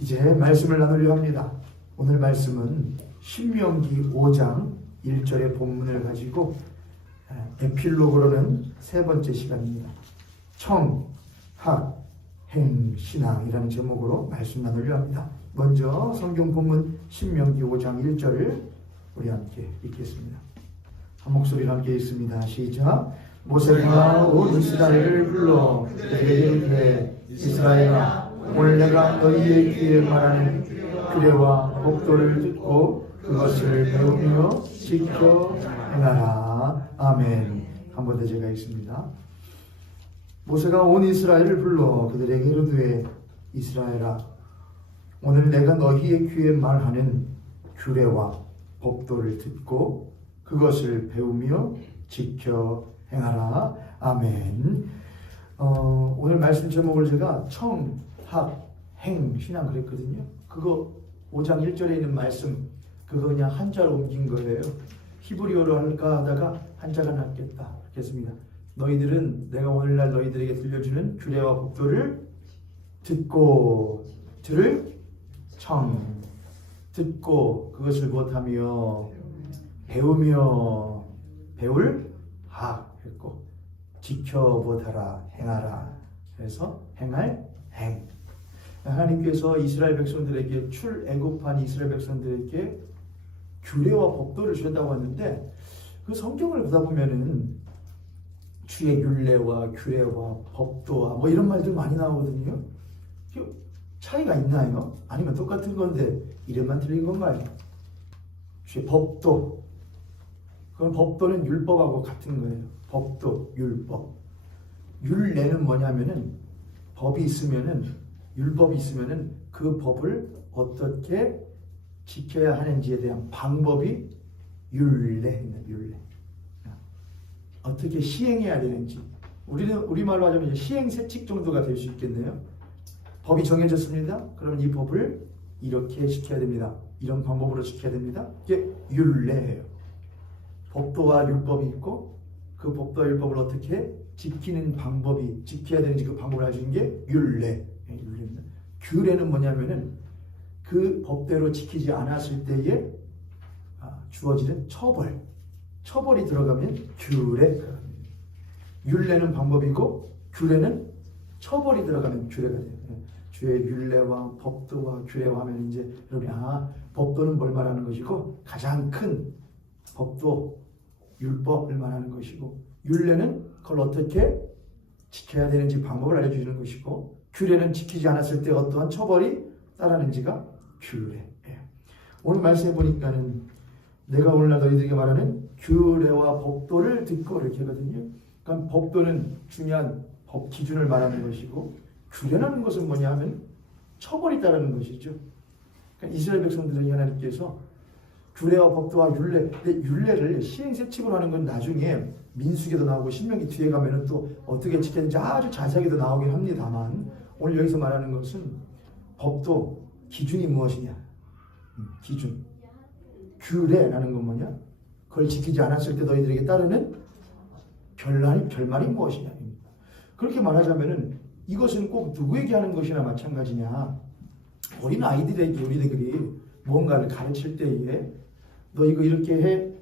이제 말씀을 나누려 합니다. 오늘 말씀은 신명기 5장 1절의 본문을 가지고 에필로그로는 세 번째 시간입니다. 청, 학, 행, 신앙이라는 제목으로 말씀 나누려 합니다. 먼저 성경 본문 신명기 5장 1절을 우리 함께 읽겠습니다. 한 목소리로 함께 읽습니다. 시작. 모세가 온 이스라엘을 불러 그들에게 이르되 이스라엘아, 오늘 내가 너희의 귀에 말하는 규례와 법도를 듣고 그것을 배우며 지켜 행하라. 아멘. 한 번 더 제가 읽습니다. 모세가 온 이스라엘을 불러 그들에게 이르되 이스라엘아, 오늘 내가 너희의 귀에 말하는 규례와 법도를 듣고 그것을 배우며 지켜 행하라. 아멘. 오늘 말씀 제목을 제가 청, 학, 행, 신앙 그랬거든요. 그거 5장 1절에 있는 말씀 그거 그냥 한자로 옮긴 거예요. 히브리어로 할까 하다가 한자가 낫겠다 그랬습니다. 너희들은 내가 오늘날 너희들에게 들려주는 규례와 법도를 듣고 들을 청, 듣고 그것을 못하며 배우며 배울 학 했고 지켜보다라 행하라. 그래서 행할 행. 하나님께서 이스라엘 백성들에게 출애굽한 이스라엘 백성들에게 규례와 법도를 주셨다고 하는데 그 성경을 보다 보면은 주의 율례와 규례와 법도와 뭐 이런 말들 많이 나오거든요. 차이가 있나요? 아니면 똑같은 건데 이름만 틀린 건가요? 주의 법도. 그건 법도는 율법하고 같은 거예요. 법도, 율법. 율례는 뭐냐면은 법이 있으면은 율법이 있으면은 그 법을 어떻게 지켜야 하는지에 대한 방법이 율례입니다. 율례. 어떻게 시행해야 되는지. 우리말로 하자면 시행세칙 정도가 될 수 있겠네요. 법이 정해졌습니다. 그러면 이 법을 이렇게 지켜야 됩니다. 이런 방법으로 지켜야 됩니다. 이게 율례예요. 법도와 율법이 있고 그 법도와 율법을 어떻게 지키는 방법이 지켜야 되는지 그 방법을 알려주는 게 율례. 율례입니다. 규례는 뭐냐면은 그 법대로 지키지 않았을 때에 주어지는 처벌이 들어가면 규례. 율례는 방법이고 규례는 처벌이 들어가면 규례가 돼요. 주의 율례와 법도와 규례와 하면 이제 여러분이 법도는 뭘 말하는 것이고 가장 큰 법도 율법을 말하는 것이고 율례는 그걸 어떻게 지켜야 되는지 방법을 알려주는 것이고 규례는 지키지 않았을 때 어떠한 처벌이 따르는지가 규례예요. 오늘 말씀해 보니까는 내가 오늘날 너희들에게 말하는 규례와 법도를 듣고 이렇게 하거든요. 그러니까 법도는 중요한 법 기준을 말하는 것이고 규례라는 것은 뭐냐 하면 처벌이 따르는 것이죠. 그러니까 이스라엘 백성들에게 하나님께서 규례와 법도와 율례, 율례를 시행세칙으로 하는 건 나중에 민수기도 나오고 신명기 뒤에 가면은 또 어떻게 지켜야 되는지 아주 자세하게도 나오긴 합니다만 오늘 여기서 말하는 것은 법도 기준이 무엇이냐? 기준. 규례라는 건 뭐냐? 그걸 지키지 않았을 때 너희들에게 따르는 결말이 무엇이냐? 그렇게 말하자면은 이것은 꼭 누구에게 하는 것이나 마찬가지냐? 어린 아이들에게 우리들이 무언가를 가르칠 때에 너 이거 이렇게 해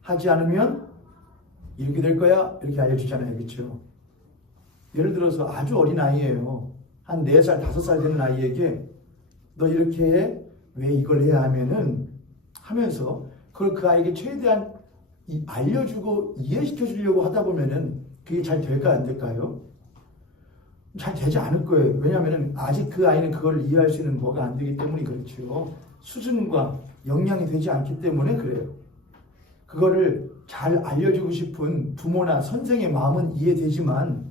하지 않으면 이렇게 될 거야 이렇게 알려주잖아요. 그렇죠? 예를 들어서 아주 어린 아이예요. 한 4살, 5살 되는 아이에게 너 이렇게 해 왜 이걸 해야 하면은 하면서 그걸 그 아이에게 최대한 알려주고 이해시켜 주려고 하다 보면은 그게 잘 될까 안 될까요? 잘 되지 않을 거예요. 왜냐하면 아직 그 아이는 그걸 이해할 수 있는 뭐가 안 되기 때문에 그렇죠. 수준과 역량이 되지 않기 때문에 그래요. 그거를 잘 알려주고 싶은 부모나 선생의 마음은 이해되지만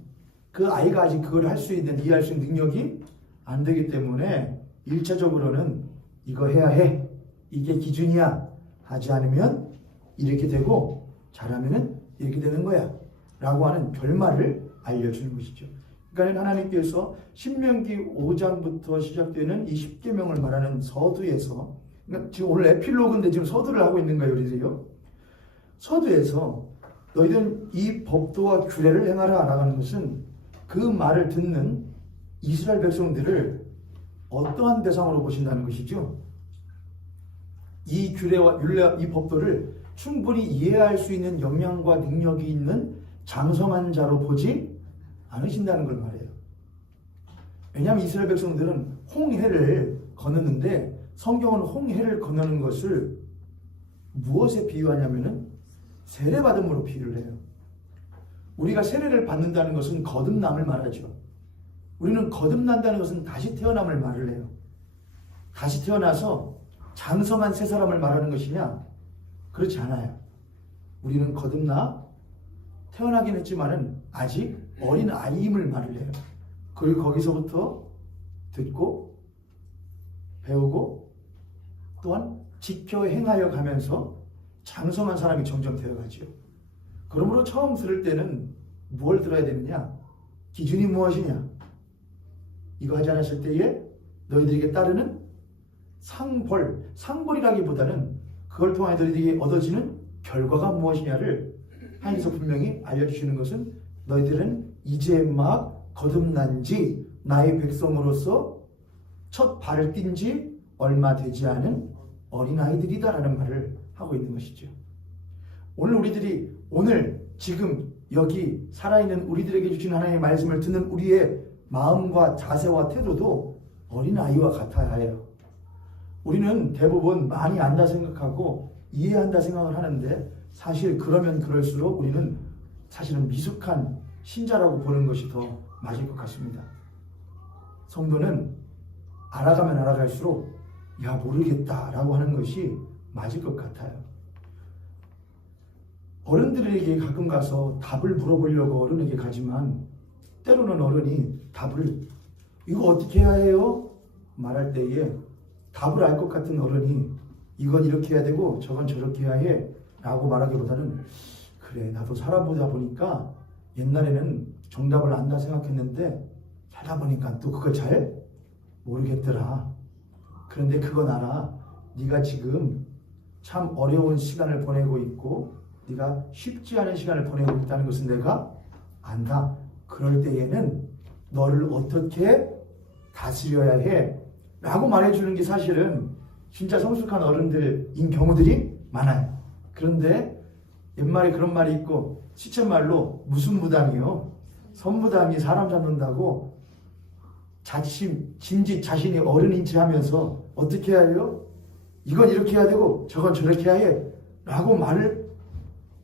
그 아이가 아직 그걸 할 수 있는 이해할 수 있는 능력이 안 되기 때문에 1차적으로는 이거 해야 해. 이게 기준이야. 하지 않으면 이렇게 되고 잘하면은 이렇게 되는 거야. 라고 하는 결말을 알려주는 것이죠. 그러니까 하나님께서 신명기 5장부터 시작되는 이 10계명을 말하는 서두에서 그러니까 지금 오늘 에필로그인데 지금 서두를 하고 있는 거예요. 우리들이요. 서두에서 너희들은 이 법도와 규례를 행하라 라는 것은 그 말을 듣는 이스라엘 백성들을 어떠한 대상으로 보신다는 것이죠. 이 규례와 율례, 이 법도를 충분히 이해할 수 있는 역량과 능력이 있는 장성한 자로 보지 않으신다는 걸 말해요. 왜냐하면 이스라엘 백성들은 홍해를 건너는데 성경은 홍해를 건너는 것을 무엇에 비유하냐면은 세례받음으로 비유를 해요. 우리가 세례를 받는다는 것은 거듭남을 말하죠. 우리는 거듭난다는 것은 다시 태어남을 말을 해요. 다시 태어나서 장성한 새 사람을 말하는 것이냐? 그렇지 않아요. 우리는 거듭나 태어나긴 했지만은 아직 어린 아이임을 말을 해요. 그리고 거기서부터 듣고 배우고 또한 지켜 행하여 가면서 장성한 사람이 점점 되어가지요. 그러므로 처음 들을 때는 무엇을 들어야 되느냐? 기준이 무엇이냐? 이거 하지 않았을 때에 너희들에게 따르는 상벌이라기보다는 그걸 통해 너희들에게 얻어지는 결과가 무엇이냐를 하나님께서 분명히 알려주시는 것은 너희들은 이제 막 거듭난 지 나의 백성으로서 첫 발을 띈 지 얼마 되지 않은 어린아이들이다라는 말을 하고 있는 것이죠. 오늘 지금 여기 살아있는 우리들에게 주신 하나님의 말씀을 듣는 우리의 마음과 자세와 태도도 어린아이와 같아야 해요. 우리는 대부분 많이 안다 생각하고 이해한다 생각을 하는데 사실 그러면 그럴수록 우리는 사실은 미숙한 신자라고 보는 것이 더 맞을 것 같습니다. 성도는 알아가면 알아갈수록 야 모르겠다라고 하는 것이 맞을 것 같아요. 어른들에게 가끔 가서 답을 물어보려고 어른에게 가지만 때로는 어른이 답을 이거 어떻게 해야 해요? 말할 때에 답을 알 것 같은 어른이 이건 이렇게 해야 되고 저건 저렇게 해야 해 라고 말하기보다는 그래 나도 살아보다 보니까 옛날에는 정답을 안다 생각했는데 살다 보니까 또 그걸 잘 모르겠더라. 그런데 그건 알아. 네가 지금 참 어려운 시간을 보내고 있고 네가 쉽지 않은 시간을 보내고 있다는 것은 내가 안다. 그럴 때에는 너를 어떻게 다스려야 해 라고 말해주는 게 사실은 진짜 성숙한 어른들인 경우들이 많아요. 그런데 옛말에 그런 말이 있고 시쳇말로 무슨 무당이요? 선무당이 사람 잡는다고 자신이 어른인지 하면서 어떻게 해야 해요? 이건 이렇게 해야 되고 저건 저렇게 해야 해 라고 말을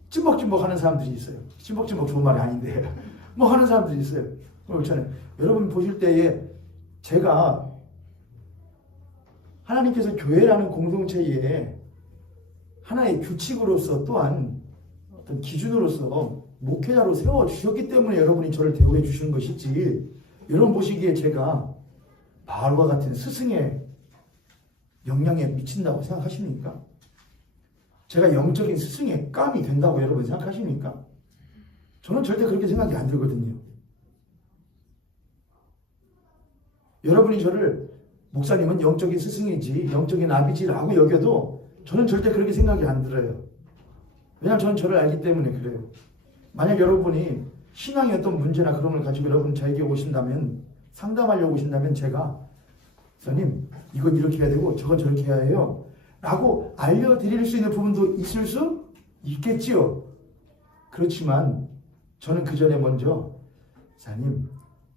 찐먹찐먹 하는 사람들이 있어요. 찐먹찐먹 좋은 말이 아닌데 뭐 하는 사람들이 있어요. 그렇잖아요. 여러분 보실 때에 제가 하나님께서 교회라는 공동체에 하나의 규칙으로서 또한 어떤 기준으로서 목회자로 세워주셨기 때문에 여러분이 저를 대우해 주시는 것이지 여러분 보시기에 제가 바울과 같은 스승의 영향에 미친다고 생각하십니까? 제가 영적인 스승의 깜이 된다고 여러분 생각하십니까? 저는 절대 그렇게 생각이 안 들거든요. 여러분이 저를 목사님은 영적인 스승이지 영적인 아비지라고 여겨도 저는 절대 그렇게 생각이 안 들어요. 왜냐하면 저는 저를 알기 때문에 그래요. 만약 여러분이 신앙의 어떤 문제나 그런 걸 가지고 여러분 저에게 오신다면 상담하려고 오신다면 제가 목사님 이건 이렇게 해야 되고 저건 저렇게 해야 해요 라고 알려드릴 수 있는 부분도 있을 수 있겠지요. 그렇지만 저는 그 전에 먼저 목사님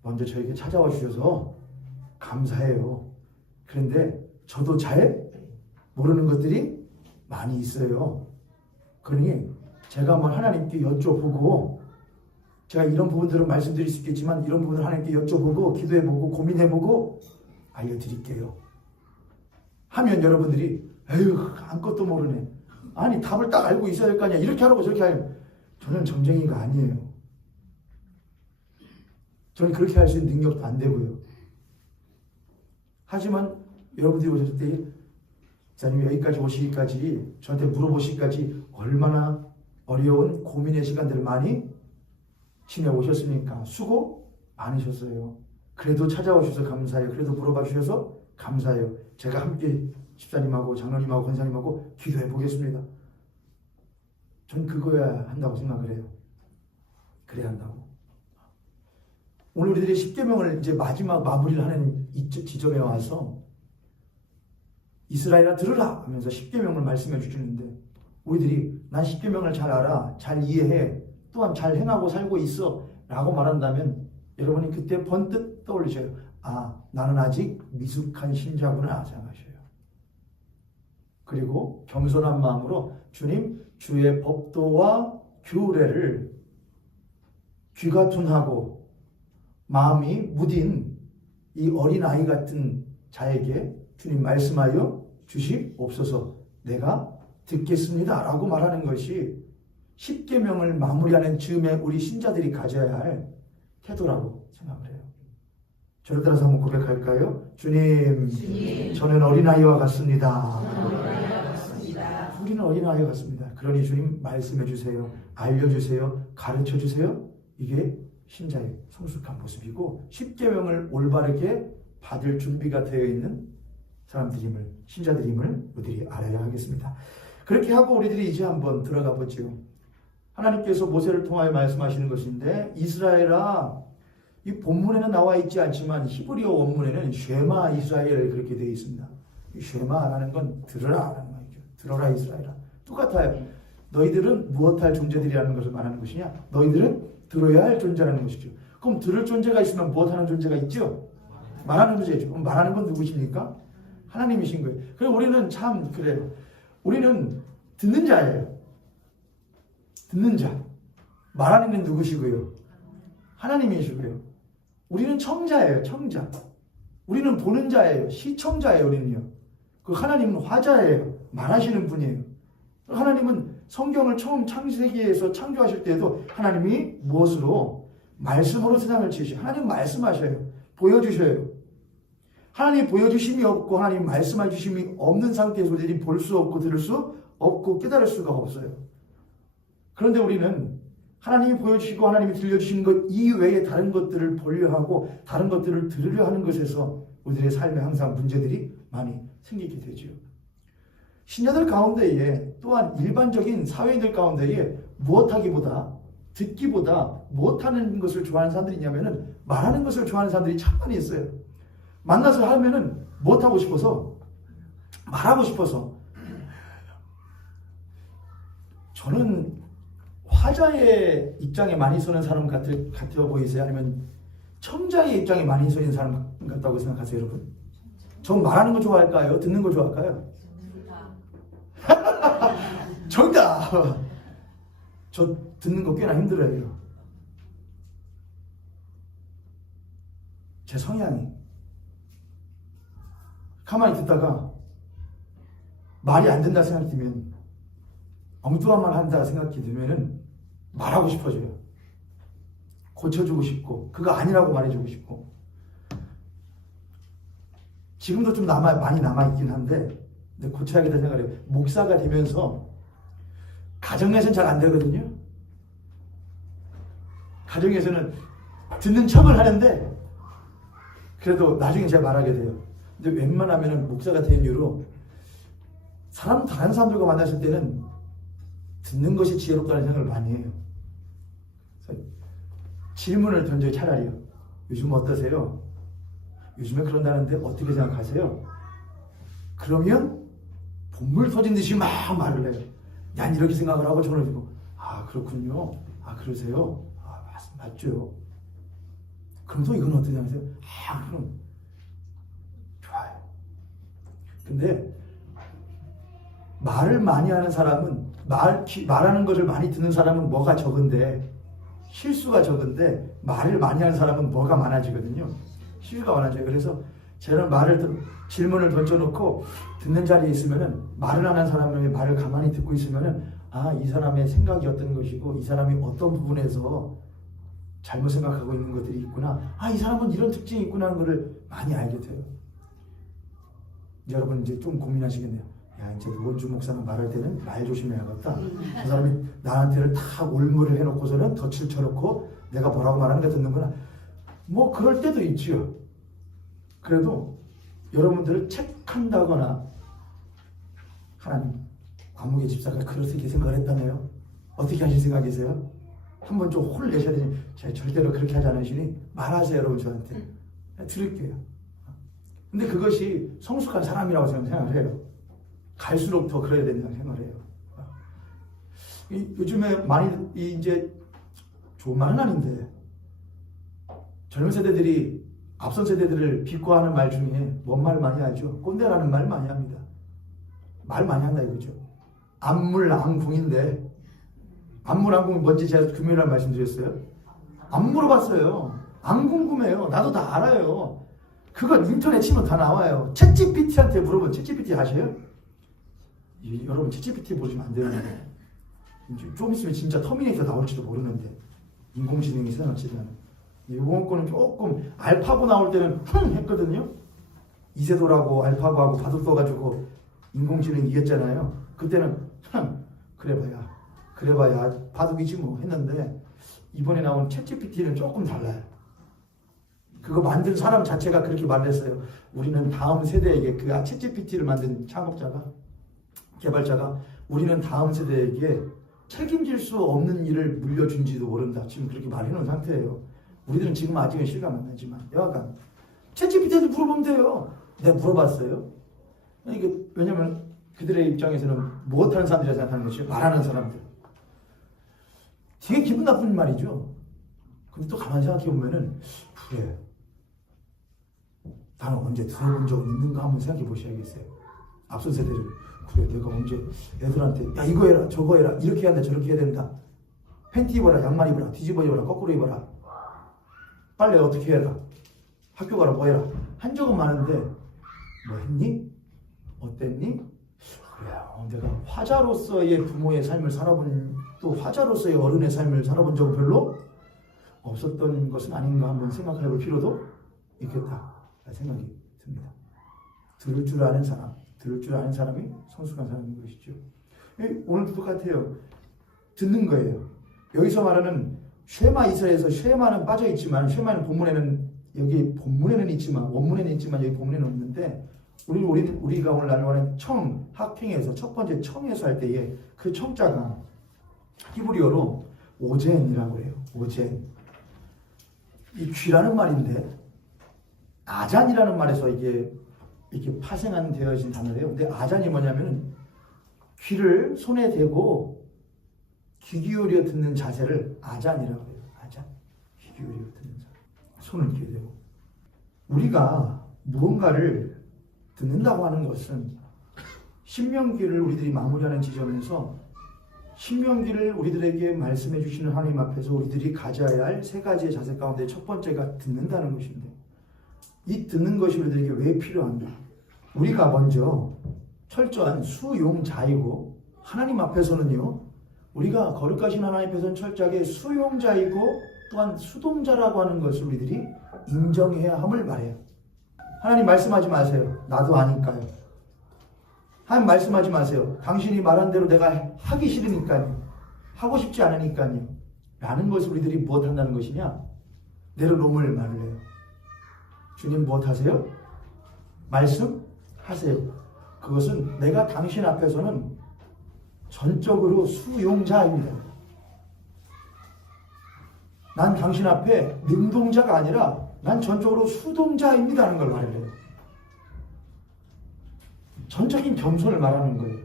먼저 저에게 찾아와 주셔서 감사해요. 그런데 저도 잘 모르는 것들이 많이 있어요. 그러니 제가 한번 하나님께 여쭤보고 제가 이런 부분들은 말씀드릴 수 있겠지만 이런 부분을 하나님께 여쭤보고 기도해보고 고민해보고 알려드릴게요. 하면 여러분들이 에휴 아무것도 모르네. 아니 답을 딱 알고 있어야 될 거 아니야. 이렇게 하라고 저렇게 하라고. 저는 정쟁이가 아니에요. 저는 그렇게 할 수 있는 능력도 안 되고요. 하지만 여러분들이 오셨을 때 목사님 여기까지 오시기까지 저한테 물어보시기까지 얼마나 어려운 고민의 시간들을 많이 지내오셨습니까? 수고 많으셨어요. 그래도 찾아와 주셔서 감사해요. 그래도 물어봐 주셔서 감사해요. 제가 함께 집사님하고 장로님하고 권사님하고 기도해 보겠습니다. 전 그거야 한다고 생각을 해요. 그래야 한다고. 오늘 우리들이 십계명을 이제 마지막 마무리를 하는 이 지점에 와서 이스라엘아 들으라 하면서 십계명을 말씀해 주시는데 우리들이 난 십계명을 잘 알아, 잘 이해해, 또한 잘 행하고 살고 있어 라고 말한다면 여러분이 그때 번뜩 떠올리셔요. 아, 나는 아직 미숙한 신자구나 생각하셔요. 그리고 겸손한 마음으로 주님, 주의 법도와 규례를 귀가 둔하고 마음이 무딘 이 어린아이 같은 자에게 주님 말씀하여 주시옵소서, 내가 듣겠습니다 라고 말하는 것이 십계명을 마무리하는 즈음에 우리 신자들이 가져야 할 태도라고 생각을 해요. 저를 따라서 한번 고백할까요? 주님, 저는 어린아이와 같습니다. 우리는 어린아이와 같습니다. 그러니 주님 말씀해 주세요. 알려주세요. 가르쳐 주세요. 이게 신자의 성숙한 모습이고 십계명을 올바르게 받을 준비가 되어 있는 사람들임을, 신자들임을 우리들이 알아야 하겠습니다. 그렇게 하고 우리들이 이제 한번 들어가 보죠. 하나님께서 모세를 통하여 말씀하시는 것인데 이스라엘아, 이 본문에는 나와 있지 않지만 히브리어 원문에는 쉐마 이스라엘 그렇게 되어 있습니다. 쉐마라는 건 들으라 라는 말이죠. 들어라 이스라엘아. 똑같아요. 너희들은 무엇할 존재들이라는 것을 말하는 것이냐? 너희들은 들어야 할 존재라는 것이죠. 그럼 들을 존재가 있으면 무엇하는 존재가 있죠? 말하는 존재죠. 그럼 말하는 건 누구십니까? 하나님이신 거예요. 그래서 우리는 참 그래요. 우리는 듣는 자예요. 듣는 자. 말하는 건 누구시고요? 하나님이시고요. 우리는 청자예요. 청자. 우리는 보는 자예요. 시청자예요. 우리는요. 그 하나님은 화자예요. 말하시는 분이에요. 하나님은 성경을 처음 창세기에서 창조하실 때에도 하나님이 무엇으로? 말씀으로 세상을 지으시고 하나님 말씀하셔요. 보여주셔요. 하나님 보여주심이 없고 하나님 말씀해 주심이 없는 상태에서 우리들이 볼 수 없고 들을 수 없고 깨달을 수가 없어요. 그런데 우리는 하나님이 보여주시고 하나님이 들려주신 것 이외에 다른 것들을 보려 하고 다른 것들을 들으려 하는 것에서 우리들의 삶에 항상 문제들이 많이 생기게 되죠. 신자들 가운데에 또한 일반적인 사회인들 가운데에 무엇하기보다 듣기보다 무엇하는 것을 좋아하는 사람들이 있냐면은 말하는 것을 좋아하는 사람들이 참 많이 있어요. 만나서 하면은 무엇하고 싶어서 말하고 싶어서. 저는 화자의 입장에 많이 서는 사람 같아 보이세요? 아니면 청자의 입장에 많이 서는 사람 같다고 생각하세요, 여러분? 전 말하는 거 좋아할까요? 듣는 거 좋아할까요? 정답! 저 듣는 거 꽤나 힘들어요. 제 성향이. 가만히 듣다가 말이 안 된다 생각이 들면, 엉뚱한 말 한다 생각이 들면은 말하고 싶어져요. 고쳐주고 싶고, 그거 아니라고 말해주고 싶고. 지금도 좀 많이 남아있긴 한데, 근데 고쳐야겠다 생각을 해요. 목사가 되면서 가정에서는 잘 안 되거든요. 가정에서는 듣는 척을 하는데 그래도 나중에 제가 말하게 돼요. 근데 웬만하면 목사가 된 이후로 다른 사람들과 만났을 때는 듣는 것이 지혜롭다는 생각을 많이 해요. 질문을 던져요. 차라리요. 요즘 어떠세요? 요즘에 그런다는데 어떻게 생각하세요? 그러면 본물 터진 듯이 막 말을 해요. 난 이렇게 생각을 하고 저는 듣고, 아 그렇군요. 아 그러세요. 아 맞죠. 그럼 또 이건 어떠냐 하세요? 아 그럼 좋아요. 근데 말을 많이 하는 사람은 말하는 것을 많이 듣는 사람은 뭐가 적은데 실수가 적은데 말을 많이 하는 사람은 뭐가 많아지거든요. 실수가 많아져요. 그래서 저는 질문을 던져놓고 듣는 자리에 있으면은 말을 안 하는 사람의 말을 가만히 듣고 있으면은 아, 이 사람의 생각이 어떤 것이고 이 사람이 어떤 부분에서 잘못 생각하고 있는 것들이 있구나. 아, 이 사람은 이런 특징이 있구나 하는 것을 많이 알게 돼요. 여러분 이제 좀 고민하시겠네요. 야, 이제 노원주 목사는 말할 때는 말 조심해야겠다. 그 사람이 나한테는 다 올무를 해놓고서는 덫을 쳐놓고 내가 뭐라고 말하는 게 듣는구나. 뭐 그럴 때도 있지요. 그래도 여러분들을 책한다거나 하나님 과묵의 집사가 그렇게 생각을 했다네요. 어떻게 하실 생각이세요? 한번 좀 혼을 내셔야 되니 제가 절대로 그렇게 하지 않으시니 말하세요, 여러분. 저한테 들을게요. 근데 그것이 성숙한 사람이라고 생각을 해요. 갈수록 더 그래야 된다고 생각을 해요. 요즘에 많이 이제 좋은 말은 아닌데 젊은 세대들이 앞선 세대들을 비꼬하는 말 중에 뭔 말 많이 하죠? 꼰대라는 말 많이 합니다. 말 많이 한다 이거죠. 안물안궁인데, 안물안궁이 뭔지 제가 금요일에 말씀드렸어요. 안 물어봤어요. 안 궁금해요. 나도 다 알아요. 그거 인터넷 치면 다 나와요. 챗GPT한테 물어보면 챗GPT 아세요? 여러분 챗GPT 모르시면 안 되는데 좀 있으면 진짜 터미네이터 나올지도 모르는데, 인공지능이 세상치면 이번 거는 조금 알파고 나올 때는 했거든요. 이세돌하고 알파고하고 바둑 둬가지고 인공지능 이겼잖아요. 그때는 그래봐야 바둑이지 뭐 했는데, 이번에 나온 챗GPT는 조금 달라요. 그거 만든 사람 자체가 그렇게 말했어요. 우리는 다음 세대에게, 그 챗GPT를 만든 창업자가, 개발자가, 우리는 다음 세대에게 책임질 수 없는 일을 물려준지도 모른다. 지금 그렇게 말해놓은 상태예요. 우리들은 지금 아직은 실감 안 나지만 여하간 챗GPT한테 물어보면 돼요. 내가 물어봤어요. 이게 왜냐면 그들의 입장에서는 못하는 사람들이라 생각하는 것이 말하는 사람들. 되게 기분 나쁜 말이죠. 근데 또 가만히 생각해 보면은 그래, 나는 언제 들어본 적 있는가 한번 생각해 보셔야겠어요. 앞선 세대를. 그래, 내가 언제 애들한테 야 이거 해라 저거 해라 이렇게 해야 된다 저렇게 해야 된다, 팬티 입어라 양말 입어라 뒤집어 입어라 거꾸로 입어라 빨래 어떻게 해라 학교 가라 뭐 해라 한 적은 많은데, 뭐 했니? 어땠니? 그래, 내가 화자로서의 부모의 삶을 살아본, 또 화자로서의 어른의 삶을 살아본 적은 별로 없었던 것은 아닌가 한번 생각해 볼 필요도 있겠다 생각이 듭니다. 들을 줄 아는 사람, 들을 줄 아는 사람이 성숙한 사람인 것이죠. 오늘도 똑같아요. 듣는 거예요. 여기서 말하는 쉐마 이서에서 쉐마는 빠져 있지만, 쉐마는 본문에는, 여기 본문에는 있지만, 원문에는 있지만 여기 본문에는 없는데, 우리가 오늘 나누는 청, 학행에서 첫 번째 청에서 할 때에 그 청자가 히브리어로 오젠이라고 해요. 오젠. 이 귀라는 말인데 아잔이라는 말에서 이게 이렇게 파생한 되어진 단어예요. 근데 아잔이 뭐냐면 귀를 손에 대고 귀 기울여 듣는 자세를 아잔이라고 해요. 아잔. 귀 기울여 듣는 자세. 손을 귀에 대고. 우리가 무언가를 듣는다고 하는 것은 신명기를 우리들이 마무리하는 지점에서 신명기를 우리들에게 말씀해 주시는 하나님 앞에서 우리들이 가져야 할 세 가지의 자세 가운데 첫 번째가 듣는다는 것인데, 이 듣는 것이 우리들에게 왜 필요한가? 우리가 먼저 철저한 수용자이고, 하나님 앞에서는요, 우리가 거룩하신 하나님 앞에서는 철저하게 수용자이고 또한 수동자라고 하는 것을 우리들이 인정해야 함을 말해요. 하나님 말씀하지 마세요. 나도 아니까요. 하나님 말씀하지 마세요. 당신이 말한 대로 내가 하기 싫으니까요. 하고 싶지 않으니까요. 라는 것을 우리들이 무엇 한다는 것이냐? 내려놓을 말을 해요. 주님 무엇 하세요? 말씀하세요. 그것은 내가 당신 앞에서는 전적으로 수용자입니다. 난 당신 앞에 능동자가 아니라 난 전적으로 수동자입니다 하는 걸 말해요. 전적인 겸손을 말하는 거예요.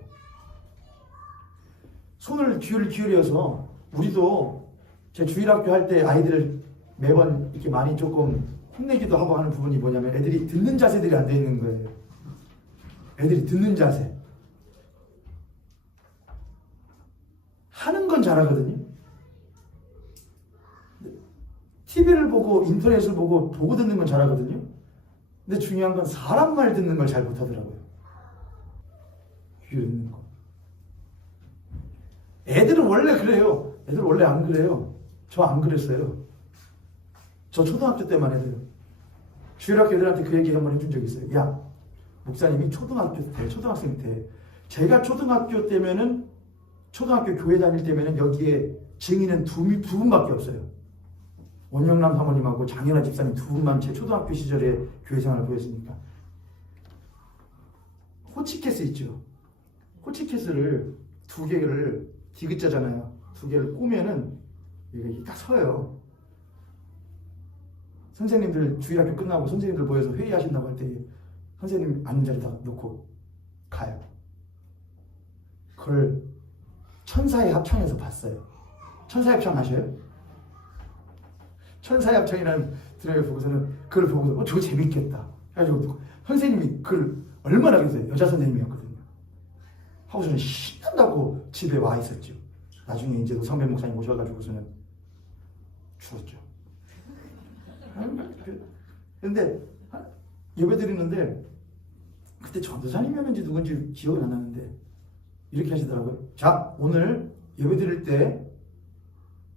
손을 귀를 기울여서, 우리도 제 주일학교 할 때 아이들을 매번 이렇게 많이 조금 혼내기도 하고 하는 부분이 뭐냐면, 애들이 듣는 자세들이 안 돼 있는 거예요. 애들이 듣는 자세. 하는 건 잘하거든요. TV를 보고 인터넷을 보고 듣는 건 잘하거든요. 근데 중요한 건 사람 말 듣는 걸 잘 못하더라고요. 귀 듣는 거. 애들은 원래 그래요. 애들 원래 안 그래요. 저 안 그랬어요. 저 초등학교 때만 해도요. 주일학교 애들한테 그 얘기 한번 해준 적이 있어요. 야, 목사님이 초등학생 때, 제가 초등학교 때면은, 초등학교 교회 다닐 때면은 여기에 증인은 두 분밖에 없어요. 원영남 사모님하고 장현아 집사님 두 분만 제 초등학교 시절에 교회 생활을 보였으니까. 호치케스 있죠. 호치케스를 두 개를 디귿자잖아요. 두 개를 꼬면은 이게 딱 서요. 선생님들 주일학교 끝나고 선생님들 모여서 회의하신다고 할 때 선생님 앉는 자리다 놓고 가요. 그걸 천사의 합창에서 봤어요. 천사의 합창 아셔요? 천사의 합창이라는 드라마 보고서는 그걸 보고서 저거 재밌겠다 해가지고 선생님이 그걸 얼마나 그랬어요. 여자 선생님이었거든요. 하고서는 신난다고 집에 와 있었죠. 나중에 이제 노상배 목사님 오셔가지고서는 죽었죠. 근데 예배 드리는데 그때 전도사님이었는지 누군지 기억이 안 나는데 이렇게 하시더라고요. 자, 오늘 예배 드릴 때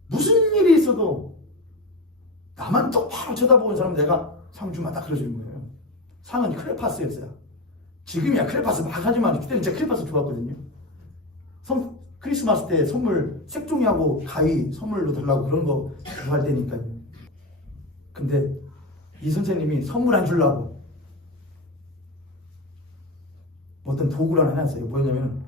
무슨 일이 있어도 나만 똑바로 쳐다보는 사람 내가 상 주마다 그러시는 거예요. 상은 크레파스였어요. 지금이야 크레파스 막 하지만 그때는 진짜 크레파스 좋았거든요. 크리스마스 때 선물 색종이하고 가위 선물로 달라고 그런 거 구할 때니까요. 근데 이 선생님이 선물 안 주려고 어떤 도구를 하나 놨어요. 뭐냐면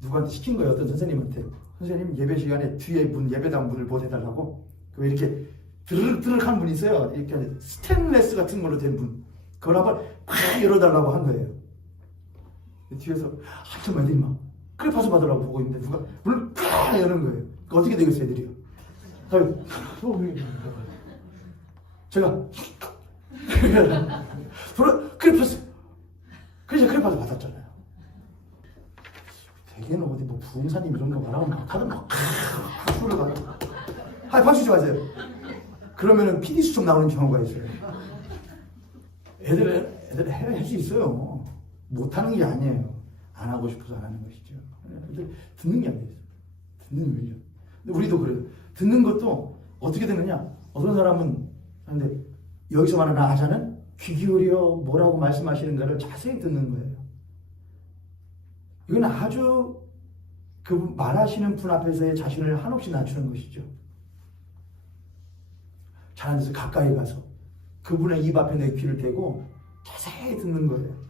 누구한테 시킨 거예요. 어떤 선생님한테. 선생님 예배 시간에 뒤에 문 예배당 문을 보내달라고. 왜 이렇게 드르륵드르륵 한 문이 있어요. 이렇게 스테인레스 같은 걸로 된 문. 그걸 한번 팍 열어달라고 한 거예요. 뒤에서 한참 애들이 막 크레파스 받으라고 보고 있는데 누가 문을 팍 여는 거예요. 어떻게 되겠어요, 애들이요? 제가 크레파스 그래서 크레파스 받았잖아요. 대개는 어디 뭐 부흥사님 이런 거 말하면 막 다들 막 박수를 받고 박수 좀 하세요. 그러면은 PD 수첩 나오는 경우가 있어요. 애들 할 수 있어요. 못하는 게 아니에요. 안 하고 싶어서 안 하는 것이죠. 듣는 게 아니에요. 듣는 거죠. 근데 우리도 그래요. 듣는 것도 어떻게 되느냐? 어떤 사람은 근데 여기서 말하는 아자는 귀 기울여 뭐라고 말씀하시는가를 자세히 듣는 거예요. 이건 아주 그 말하시는 분 앞에서의 자신을 한없이 낮추는 것이죠. 잘하는 데서 가까이 가서 그분의 입 앞에 내 귀를 대고 자세히 듣는 거예요.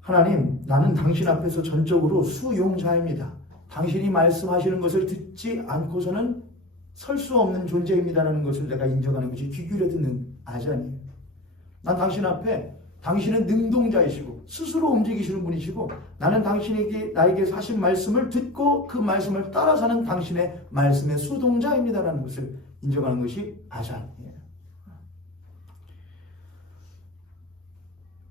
하나님, 나는 당신 앞에서 전적으로 수용자입니다. 당신이 말씀하시는 것을 듣지 않고서는 설 수 없는 존재입니다라는 것을 내가 인정하는 것이 귀 기울여 듣는 아자니에요. 난 당신 앞에 당신은 능동자이시고 스스로 움직이시는 분이시고 나는 당신에게 나에게 하신 말씀을 듣고 그 말씀을 따라 사는 당신의 말씀의 수동자입니다라는 것을 인정하는 것이 아자니에요.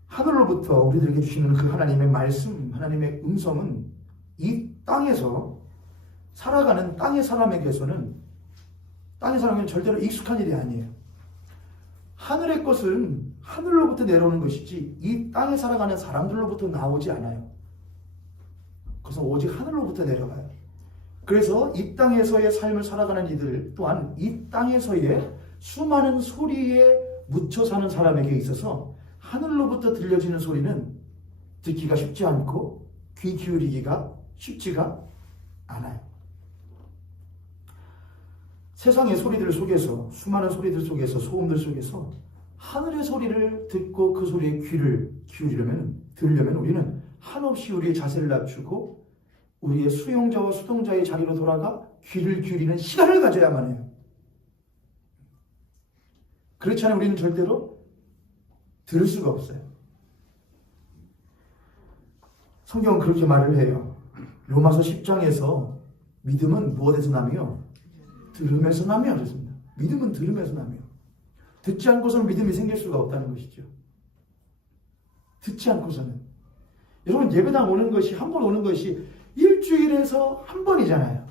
하늘로부터 우리들에게 주시는 그 하나님의 말씀, 하나님의 음성은 이 땅에서 살아가는 땅의 사람에게서는 절대로 익숙한 일이 아니에요. 하늘의 것은 하늘로부터 내려오는 것이지 이 땅에 살아가는 사람들로부터 나오지 않아요. 그것은 오직 하늘로부터 내려가요. 그래서 이 땅에서의 삶을 살아가는 이들 또한 이 땅에서의 수많은 소리에 묻혀 사는 사람에게 있어서 하늘로부터 들려지는 소리는 듣기가 쉽지 않고 귀 기울이기가 쉽지가 않아요. 세상의 소리들 속에서 수많은 소리들 속에서 소음들 속에서 하늘의 소리를 듣고 그 소리에 귀를 들으려면 우리는 한없이 우리의 자세를 낮추고 우리의 수용자와 수동자의 자리로 돌아가 귀를 기울이는 시간을 가져야만 해요. 그렇지 않으면 우리는 절대로 들을 수가 없어요. 성경은 그렇게 말을 해요. 로마서 10장에서 믿음은 무엇에서 나며? 들음에서 나며 그랬습니다. 믿음은 들음에서 나며. 듣지 않고서는 믿음이 생길 수가 없다는 것이죠. 듣지 않고서는. 여러분 예배당 오는 것이 한 번 오는 것이 일주일에서 한 번이잖아요.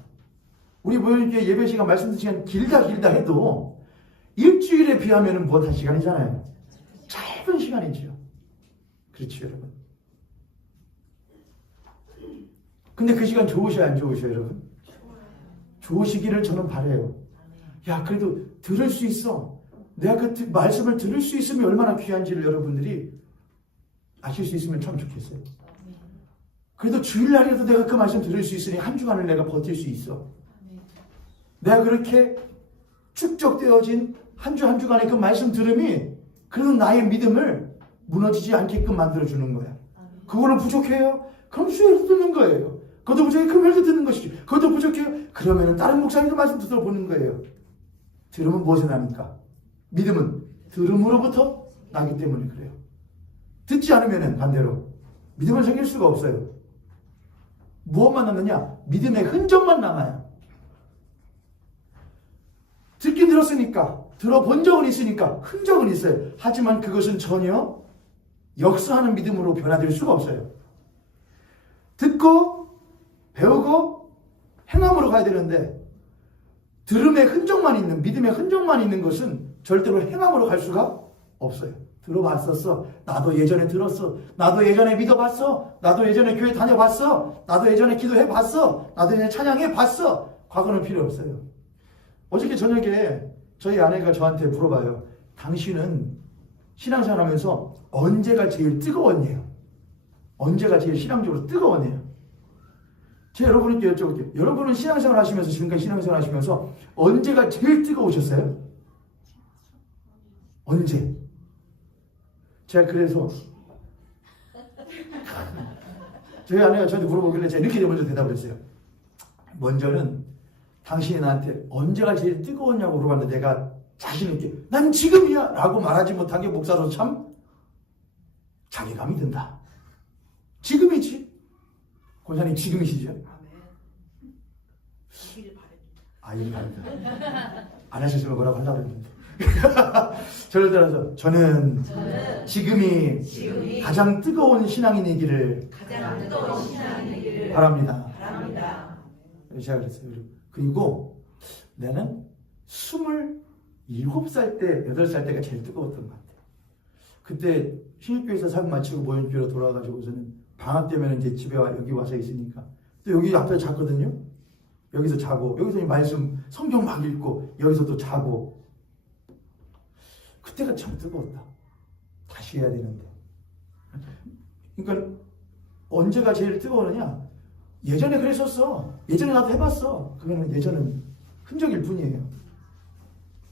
우리 모여있게 예배 시간 말씀 듣는 시간 길다 해도 일주일에 비하면 한 시간이잖아요. 짧은 시간이죠. 그렇죠 여러분. 근데 그 시간 좋으셔요 안 좋으셔요 여러분? 좋으시기를 저는 바라요. 야 그래도 들을 수 있어. 내가 그 말씀을 들을 수 있으면 얼마나 귀한지를 여러분들이 아실 수 있으면 참 좋겠어요. 그래도 주일날이라도 내가 그 말씀 들을 수 있으니 한 주간을 내가 버틸 수 있어. 내가 그렇게 축적되어진 한 주간의 그 말씀 들음이 그래도 나의 믿음을 무너지지 않게끔 만들어주는 거야. 그거는 부족해요? 그럼 수요일도 듣는 거예요. 그것도 부족해? 금요일도 듣는 것이지. 그것도 부족해요? 그러면 다른 목사님도 말씀 들어보는 거예요. 들음은 무엇에 나니까? 믿음은 들음으로부터 나기 때문에 그래요. 듣지 않으면 반대로 믿음은 생길 수가 없어요. 무엇만 남느냐? 믿음의 흔적만 남아요. 듣긴 들었으니까, 들어본 적은 있으니까 흔적은 있어요. 하지만 그것은 전혀 역사하는 믿음으로 변화될 수가 없어요. 듣고 배우고 행함으로 가야 되는데 들음의 흔적만 있는, 믿음의 흔적만 있는 것은 절대로 행함으로 갈 수가 없어요. 들어봤었어. 나도 예전에 들었어. 나도 예전에 믿어봤어. 나도 예전에 교회 다녀봤어. 나도 예전에 기도해봤어. 나도 예전에 찬양해봤어. 과거는 필요 없어요. 어저께 저녁에 저희 아내가 저한테 물어봐요. 당신은 신앙생활 하면서 언제가 제일 뜨거웠냐요? 언제가 제일 신앙적으로 뜨거웠냐요? 제가 여러분께 여쭤볼게요. 여러분은 신앙생활 하시면서, 지금까지 신앙생활 하시면서 언제가 제일 뜨거우셨어요? 언제? 제가 그래서 저희 아내가 저한테 물어보길래 제가 이렇게 먼저 대답을 했어요. 먼저는 당신이 나한테 언제가 제일 뜨거웠냐고 물어봤는데 내가 자신 있게 난 지금이야 라고 말하지 못한 게 목사로 참 자괴감이 든다. 지금이지. 권사님 지금이시죠? 아멘. 안 하셨으면 뭐라고 하려고 했는데. 저를 따라서 저는 지금이 가장 뜨거운 신앙인이기를 바랍니다. 제가 그랬어요. 그리고 나는 27살 때, 8살 때가 제일 뜨거웠던 것 같아요. 그때 신입교회에서 사역 마치고 모형교회로 돌아와가지고서는 방학 되면 이제 집에 여기 와서 있으니까 또 여기 앞에 잤거든요. 여기서 자고, 여기서 말씀, 성경 막 읽고, 여기서 또 자고. 그때가 참 뜨거웠다. 다시 해야 되는데. 그러니까 언제가 제일 뜨거우느냐? 예전에 그랬었어. 예전에 나도 해봤어. 그거는 예전은 흔적일 뿐이에요.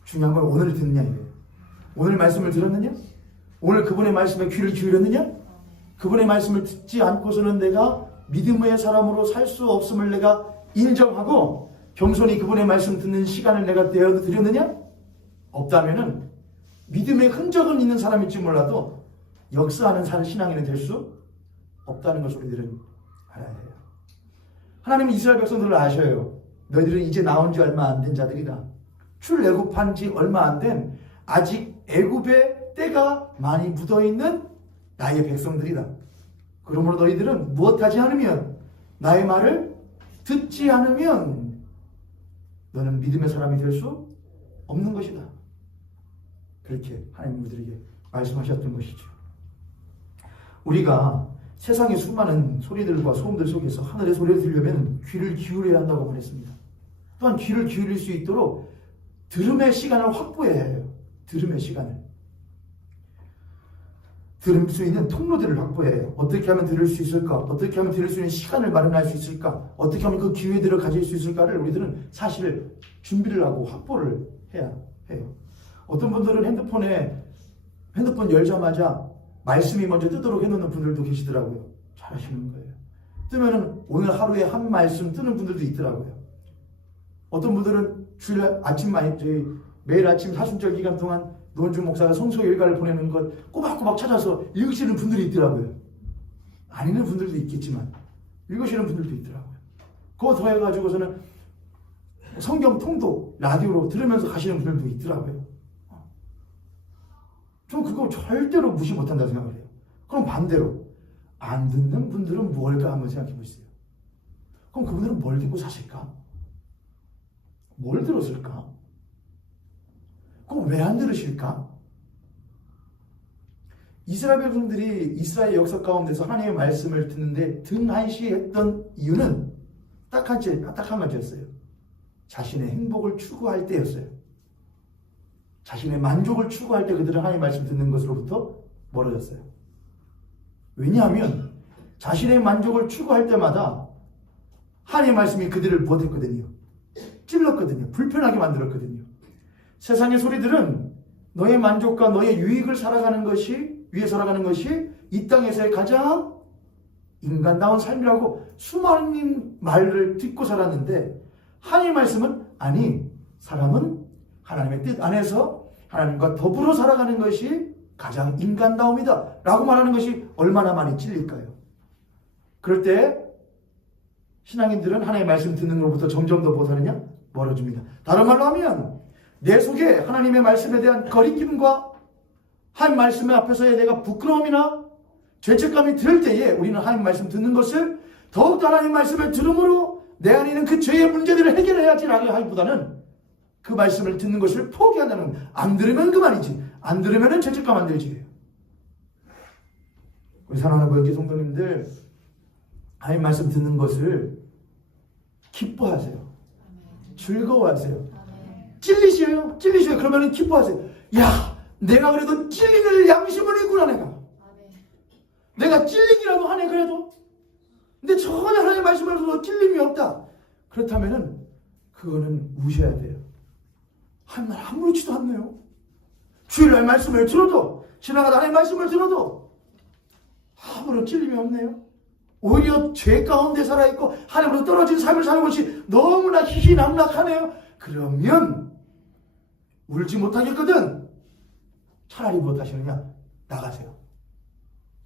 중요한 건 오늘 듣느냐 이거예요. 오늘 말씀을 들었느냐? 오늘 그분의 말씀에 귀를 기울였느냐? 그분의 말씀을 듣지 않고서는 내가 믿음의 사람으로 살 수 없음을 내가 인정하고 겸손히 그분의 말씀 듣는 시간을 내가 내어드렸느냐? 없다면은 믿음의 흔적은 있는 사람일지 몰라도 역사하는 신앙인은 될 수 없다는 것을 우리들은 알아야 해요. 하나님은 이스라엘 백성들을 아셔요. 너희들은 이제 나온 지 얼마 안 된 자들이다. 출애굽한 지 얼마 안 된 아직 애굽의 때가 많이 묻어있는 나의 백성들이다. 그러므로 너희들은 무엇하지 않으면, 나의 말을 듣지 않으면 너는 믿음의 사람이 될 수 없는 것이다. 그렇게 하나님 우리들에게 말씀하셨던 것이죠. 우리가 세상의 수많은 소리들과 소음들 속에서 하늘의 소리를 들으려면 귀를 기울여야 한다고 말했습니다. 또한 귀를 기울일 수 있도록 들음의 시간을 확보해야 해요. 들음의 시간을. 들을 수 있는 통로들을 확보해야 해요. 어떻게 하면 들을 수 있을까? 어떻게 하면 들을 수 있는 시간을 마련할 수 있을까? 어떻게 하면 그 기회들을 가질 수 있을까를 우리들은 사실 준비를 하고 확보를 해야 해요. 어떤 분들은 핸드폰 열자마자 말씀이 먼저 뜨도록 해놓는 분들도 계시더라고요. 잘하시는 거예요. 뜨면은 오늘 하루에 한 말씀 뜨는 분들도 있더라고요. 어떤 분들은 주일 아침 매일 아침 사순절 기간 동안 노원중 목사가 성서 일가를 보내는 것 꼬박꼬박 찾아서 읽으시는 분들이 있더라고요. 안 읽는 분들도 있겠지만 읽으시는 분들도 있더라고요. 그거 더해가지고서는 성경 통독 라디오로 들으면서 가시는 분들도 있더라고요. 전 그거 절대로 무시 못한다고 생각을 해요. 그럼 반대로 안 듣는 분들은 뭘까 한번 생각해 보세요. 그럼 그분들은 뭘 듣고 사실까? 뭘 들었을까? 그럼 왜 안 들으실까? 이스라엘 백성들이 이스라엘 역사 가운데서 하나님의 말씀을 듣는데 등한시했던 이유는 딱 한 가지였어요. 자신의 행복을 추구할 때였어요. 자신의 만족을 추구할 때 그들은 하나님의 말씀 듣는 것으로부터 멀어졌어요. 왜냐하면 자신의 만족을 추구할 때마다 하나님의 말씀이 그들을 못했거든요. 찔렀거든요. 불편하게 만들었거든요. 세상의 소리들은 너의 만족과 너의 유익을 위해 살아가는 것이 이 땅에서의 가장 인간다운 삶이라고 수많은 말을 듣고 살았는데 하나님의 말씀은 아니, 사람은 하나님의 뜻 안에서 하나님과 더불어 살아가는 것이 가장 인간다움이다 라고 말하는 것이 얼마나 많이 찔릴까요? 그럴 때 신앙인들은 하나님의 말씀 듣는 것부터 점점 더 못하느냐? 멀어집니다. 다른 말로 하면 내 속에 하나님의 말씀에 대한 거리낌과 하나님 말씀 앞에서의 내가 부끄러움이나 죄책감이 들 때에 우리는 하나님 말씀 듣는 것을 더욱더 하나님 말씀을 들음으로 내 안에 있는 그 죄의 문제들을 해결해야지라고 하기보다는 그 말씀을 듣는 것을 포기한다는 겁니다. 안 들으면 그만이지. 안 들으면 죄책감 안 들지. 우리 사랑하는 고역기 성도님들, 하나님 말씀 듣는 것을 기뻐하세요. 즐거워하세요. 찔리셔요? 그러면 기뻐하세요. 야, 내가 그래도 찔리는 양심은 있구나, 내가 찔리기라도 하네, 그래도. 근데 전혀 하나님의 말씀을 들어도 찔림이 없다. 그렇다면은 그거는 무시해야 돼요. 하나님 말 아무렇지도 않네요. 주일날 말씀을 들어도, 지나가다 하나님의 말씀을 들어도 아무런 찔림이 없네요. 오히려 죄 가운데 살아있고 하나님으로 떨어진 삶을 사는 것이 너무나 희희낙낙하네요. 그러면 울지 못하겠거든. 차라리 무엇하시느냐? 나가세요.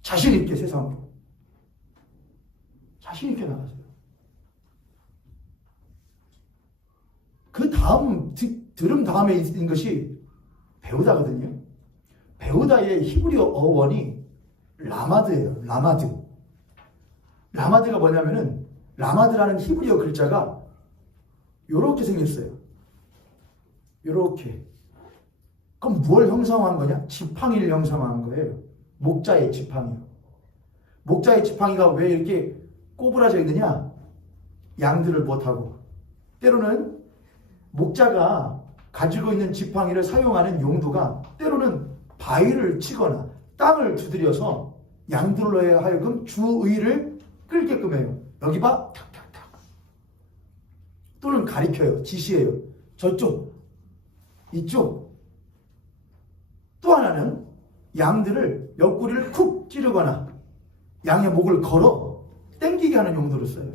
자신있게 세상으로. 자신있게 나가세요. 그 다음, 들음 다음에 있는 것이 배우다거든요. 배우다의 히브리어 어원이 라마드예요. 라마드가 뭐냐면은, 라마드라는 히브리어 글자가 요렇게 생겼어요. 요렇게. 그럼 뭘 형성한 거냐? 지팡이를 형성한 거예요. 목자의 지팡이. 목자의 지팡이가 왜 이렇게 꼬부라져 있느냐? 양들을 못하고. 때로는 목자가 가지고 있는 지팡이를 사용하는 용도가 때로는 바위를 치거나 땅을 두드려서 양들로 하여금 주의를 끌게끔 해요. 여기 봐. 탁탁탁. 또는 가리켜요. 지시해요. 저쪽. 이쪽. 또 하나는 양들을 옆구리를 쿡 찌르거나 양의 목을 걸어 땡기게 하는 용도로 써요.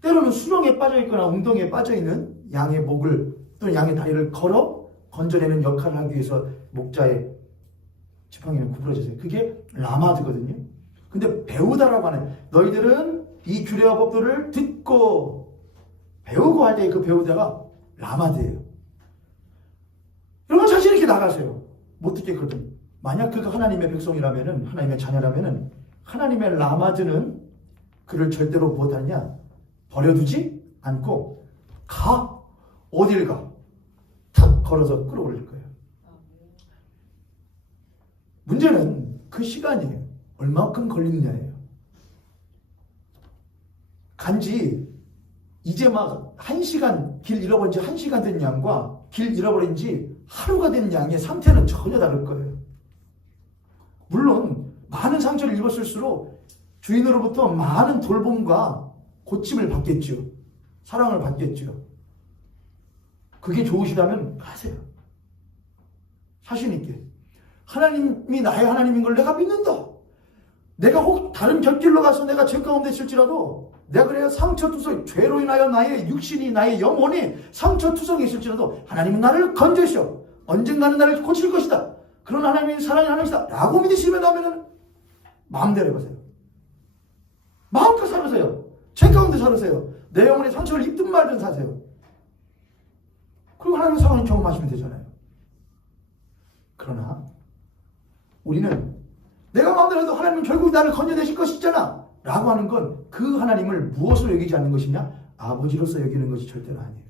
때로는 수렁에 빠져있거나 웅덩이에 빠져있는 양의 목을 또는 양의 다리를 걸어 건져내는 역할을 하기 위해서 목자의 지팡이는 구부러졌어요. 그게 라마드거든요. 근데 배우다라고 하는, 너희들은 이 규례와 법도를 듣고 배우고 할 때 그 배우다가 라마드예요. 여러분 자신 있게 나가세요. 못 듣겠거든. 만약 그가 하나님의 백성이라면은, 하나님의 자녀라면은 하나님의 라마드는 그를 절대로 못하냐? 버려두지 않고 가. 어딜 가? 탁 걸어서 끌어올릴 거예요. 문제는 그 시간이에요. 얼마큼 걸리느냐예요. 간지 이제 막 1시간, 길 잃어버린 지 1시간 된 양과 길 잃어버린 지 하루가 된 양의 상태는 전혀 다를 거예요. 물론 많은 상처를 입었을수록 주인으로부터 많은 돌봄과 고침을 받겠죠. 사랑을 받겠죠. 그게 좋으시다면 가세요. 자신 있게. 하나님이 나의 하나님인 걸 내가 믿는다. 내가 혹 다른 곁길로 가서 내가 죄 가운데 있을지라도, 내가 그래야 상처투성, 죄로 인하여 나의 육신이, 나의 영혼이 상처투성이 있을지라도 하나님은 나를 건져주셔. 언젠가는 나를 고칠 것이다. 그런 하나님이 사랑의 하나님이다 라고 믿으시면 하면은 마음대로 해보세요. 마음껏 살으세요. 죄 가운데 살으세요. 내 영혼에 상처를 입든 말든 사세요. 그리고 하나님의 사랑을 경험하시면 되잖아요. 그러나 우리는 내가 마음대로 해도 하나님은 결국 나를 건져내실 것이잖아 라고 하는 건 그 하나님을 무엇으로 여기지 않는 것이냐? 아버지로서 여기는 것이 절대로 아니에요.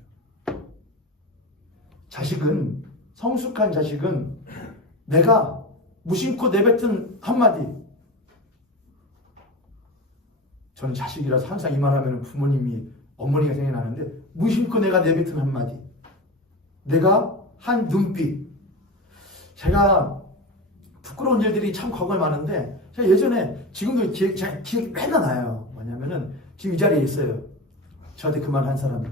자식은, 성숙한 자식은 내가 무심코 내뱉은 한마디, 저는 자식이라서 항상 이 말하면 부모님이, 어머니가 생각나는데, 무심코 내가 내뱉은 한마디, 내가 한 눈빛, 제가 부끄러운 일들이 참 과거에 많은데, 제가 예전에, 지금도 기억이 맨날 나요. 뭐냐면은, 지금 이 자리에 있어요. 저한테 그 말 한 사람이.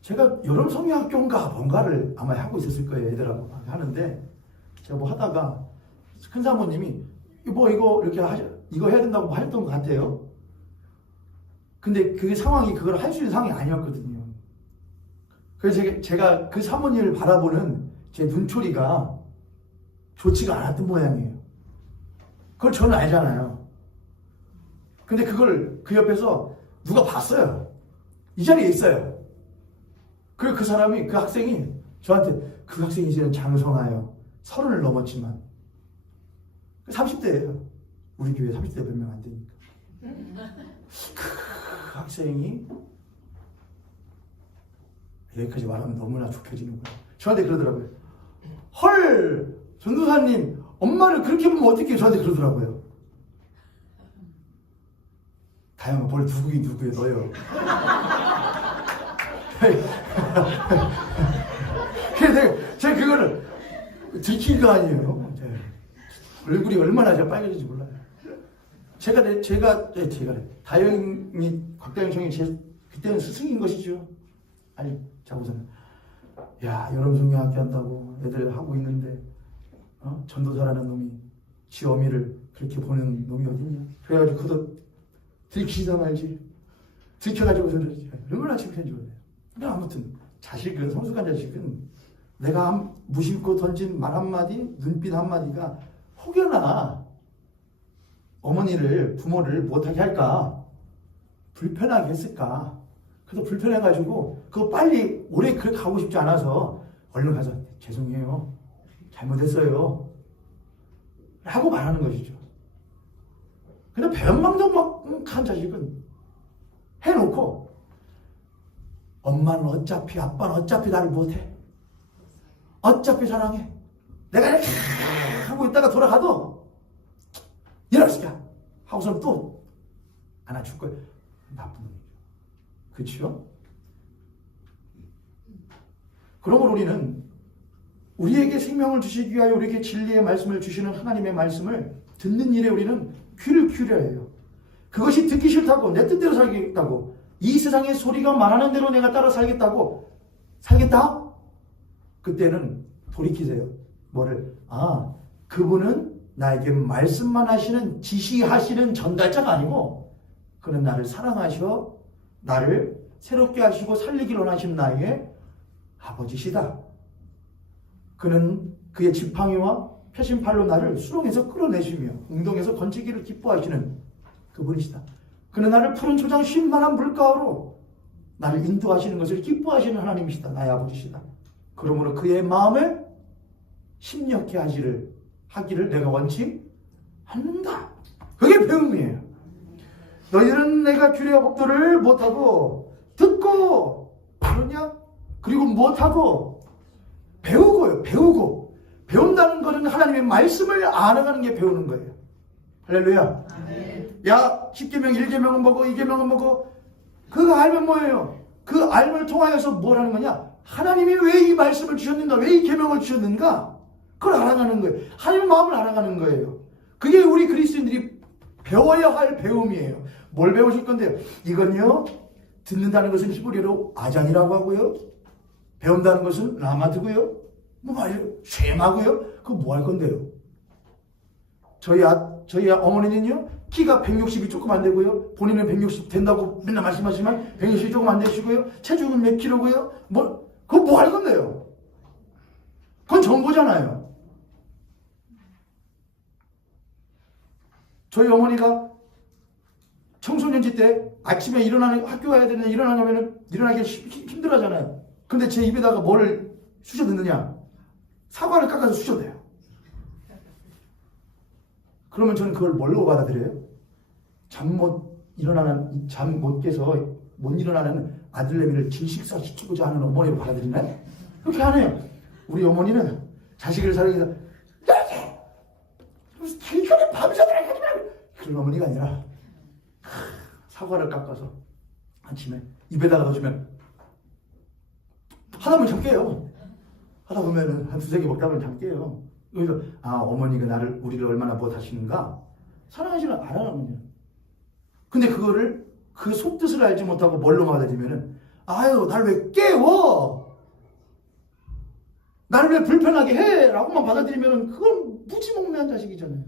제가 여름 성경학교인가 뭔가를 아마 하고 있었을 거예요. 애들하고 하는데, 제가 뭐 하다가, 큰 사모님이, 이거 이렇게 이거 해야 된다고 했던 것 같아요. 근데 그게 상황이 그걸 할 수 있는 상황이 아니었거든요. 그래서 제가 그 사모님을 바라보는 제 눈초리가 좋지가 않았던 모양이에요. 그걸 저는 알잖아요. 근데 그걸 그 옆에서 누가 봤어요. 이 자리에 있어요. 그리고 그 사람이, 그 학생이 저한테, 그 학생이 이제는 장성하여 30을 넘었지만 30대예요. 우리 교회 30대 몇 명 안 되니까. 그 학생이, 여기까지 말하면 너무나 좁혀지는구나. 저한테 그러더라고요. 헐, 전도사님, 엄마를 그렇게 보면 어떡해요? 저한테 그러더라고요. 다영아, 뭘 누구긴 누구예요, 너요. 그래서 제가 그거를 들킨 거 아니에요. 얼굴이 얼마나 제가 빨개진지 몰라요. 다영이, 곽다영 총이 그때는 스승인 것이죠. 아니, 자고서는, 야, 여름 성경학교 한다고 애들 하고 있는데, 전도사라는 놈이 지 어미를 그렇게 보는 놈이 어딨냐. 그래가지고 그도 들키다 말지. 들켜가지고서는 얼마나 창피한지 몰라요. 근데 아무튼 자식은, 성숙한 자식은 내가 무심코 던진 말 한마디, 눈빛 한마디가 혹여나 어머니를, 부모를 못하게 할까? 불편하게 했을까? 그래서 불편해가지고 그거 빨리 오래 그렇게 가고 싶지 않아서 얼른 가서 죄송해요. 잘못했어요. 라고 말하는 것이죠. 근데 배은망덕한 자식은 해놓고 엄마는 어차피, 아빠는 어차피 나를 못해. 어차피 사랑해. 내가 이렇게 하고 있다가 돌아가도 이럴 수야 하고서는 또 안아줄 거예요. 나쁜 놈이죠. 그렇죠? 그러므로 우리는 우리에게 생명을 주시기 위하여 우리에게 진리의 말씀을 주시는 하나님의 말씀을 듣는 일에 우리는 귀를 기울여야 해요. 그것이 듣기 싫다고, 내 뜻대로 살겠다고, 이 세상의 소리가 말하는 대로 내가 따라 살겠다? 그때는 돌이키세요. 뭐를? 그분은 나에게 말씀만 하시는, 지시하시는 전달자가 아니고 그는 나를 사랑하셔 나를 새롭게 하시고 살리기를 원하시는 나의 아버지시다. 그는 그의 지팡이와 표심팔로 나를 수렁에서 끌어내시며 웅덩에서 건지기를 기뻐하시는 그분이시다. 그는 나를 푸른 초장 쉴만한 물가로 나를 인도하시는 것을 기뻐하시는 하나님이시다. 나의 아버지시다. 그러므로 그의 마음을 심렵게 하기를 내가 원치 않는다. 그게 배움이에요. 너희는 내가 규례와 법도를 못하고 듣고 그러냐? 그리고 못하고 배우고요. 배운다는 것은 하나님의 말씀을 알아가는 게 배우는 거예요. 할렐루야. 야, 10계명 1계명은 뭐고 2계명은 뭐고 그거 알면 뭐예요? 그 알을 통하여서 뭘 하는 거냐? 하나님이 왜 이 말씀을 주셨는가? 왜 이 계명을 주셨는가? 그걸 알아가는 거예요. 하나님의 마음을 알아가는 거예요. 그게 우리 그리스도인들이 배워야 할 배움이에요. 뭘 배우실 건데요? 이건요, 듣는다는 것은 히브리어로 아잔이라고 하고요. 배운다는 것은 라마드고요. 뭐 말이에요? 쉐마고요. 그거 뭐 할 건데요? 저희 어머니는요, 키가 160이 조금 안 되고요. 본인은 160 된다고 맨날 말씀하시지만 160이 조금 안 되시고요. 체중은 몇 킬로고요. 그거 뭐 할 건데요? 그건 정보잖아요. 저희 어머니가 청소년기 때 아침에 학교 가야 되는데 일어나기 힘들어 하잖아요. 근데 제 입에다가 뭘 쑤셔 넣느냐? 사과를 깎아서 쑤셔 넣어요. 그러면 저는 그걸 뭘로 받아들여요? 잠 못 깨서 못 일어나는 아들내미를 질식사시키고자 하는 어머니로 받아들이나요? 그렇게 안 해요. 우리 어머니는 자식을 사랑해서 길거리 밤새도록 하지 말고 그런 어머니가 아니라 사과를 깎아서 아침에 입에다가 넣어주면 하다 보면 잠 깨요. 하다 보면 한 두세 개 먹다 보면 잠 깨요. 그래서 어머니가 우리를 얼마나 못하시는가 사랑하시는 알아요. 근데 그거를 그 속뜻을 알지 못하고 뭘로 받아들이면은 날 왜 깨워? 나를 왜 불편하게 해? 라고만 받아들이면은 그건 무지몽매한 자식이잖아요.